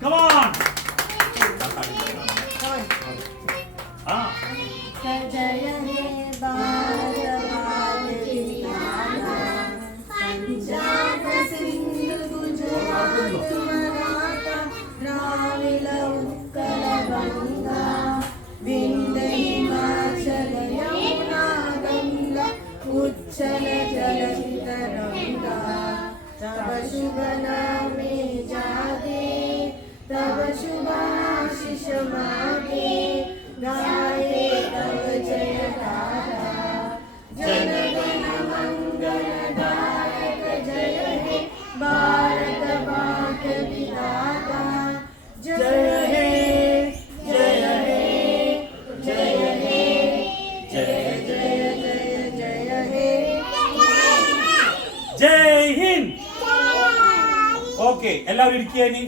Come on. जय हे भारत भाग्य विधाता पंजाब सिंधु गुजरात मराठा द्राविड उत्कल गंगा विंध्य हिमाचल यमुना गंगा उच्चल जलधि तरंगा तब शुभ नामे जागे तब शुभ आशीष मागे गाये तव जय गाथा जन गण मंगल दायक जय हे भारत भाग्य विधाता जय हे जय हे जय हे जय जय जय जय हे ಜೈ ಹಿಂದ್. ಓಕೆ, ಎಲ್ಲರೂ ಇಡ್ಕೇನಿ.